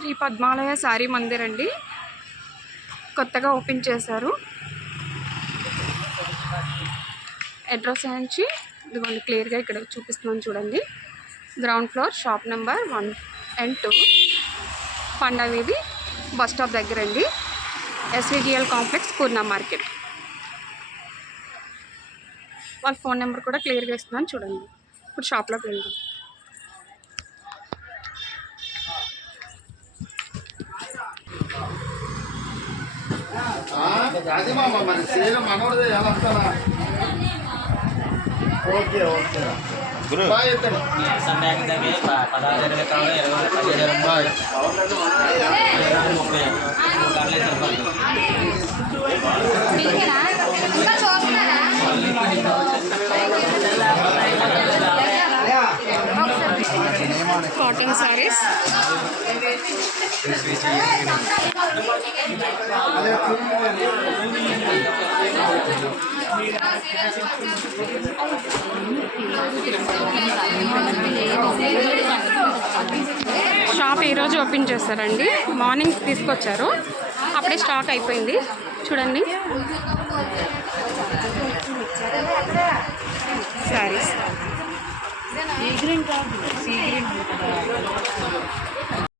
శ్రీ పద్మాలయ శారీ మందిర్ అండి. కొత్తగా ఓపెన్ చేశారు. అడ్రస్ నుంచి ఇదిగోండి క్లియర్గా ఇక్కడ చూపిస్తున్నాను చూడండి. Ground floor shop number one and two. Panda వీధి బస్ స్టాప్ దగ్గర అండి. SVGL complex Purna market. వాళ్ళ ఫోన్ నెంబర్ కూడా క్లియర్గా ఇస్తున్నాను చూడండి. ఇప్పుడు షాప్లోకి వెళ్దాం అది మామ మరి సేల్ మనోడిదే ఎలా వస్తానా ఓకే ఓకే. బాయ్ ఎత్తండి సంధ్యాకి పదహారు ఇరవై కావాలి ఇరవై పదిహేడు ఇరవై బాయ్. ముప్పై మూడు కార్లు సరిపోతుంది ఇంకా చూస్తున్నారా కాటన్ శారీస్ షాప్ ఈరోజు ఓపెన్ చేస్తారండి. మార్నింగ్ తీసుకొచ్చారు. అప్పుడే స్టాక్ అయిపోయింది. చూడండి. శారీస్